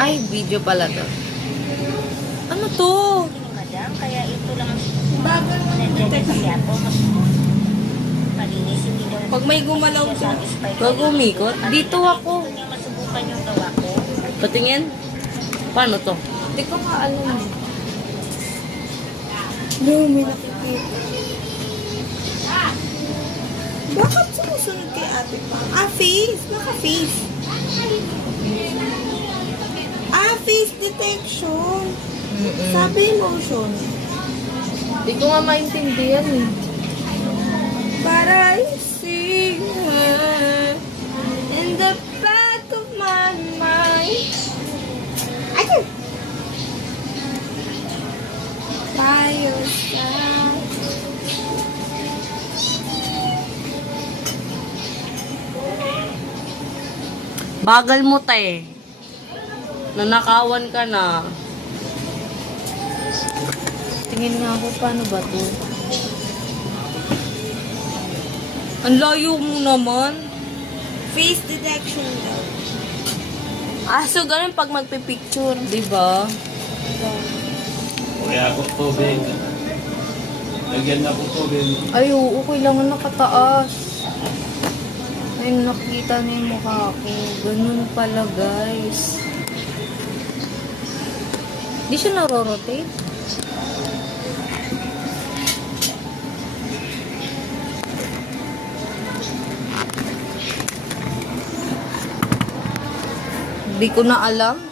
Ay, video pala to. Ano to? Madam, kaya ito lang ang Bagal mo nandiyan sa piyato. Mas malinis, hindi daw. Pag may gumalaw siya. Pag umikot, dito ako. Gusto niya masubukan yung gawa ko. Patingin? Paano to? Hindi ko nga alam. No, may nakikita. Bakit sumusunod kay ate pa? Face. Naka-face. Face detection. Sabi motion. Hindi ko nga maintindihan eh. Para I see her in the back of my mind. Ayun! Tayo sa... Bagal mo te. Nanakawan ka na. Tingin nga ako, paano ba to? Ang layo mo naman. Face detection daw. Ah, so ganun pag magpipicture. Diba? Kaya ako tubig. Lagyan na ko tubig. Ay, oo, kailangan nakataas. Ay, nakikita niya yung mukha ko. Ganun pala, guys. Di siya narorotate? Di ko na alam.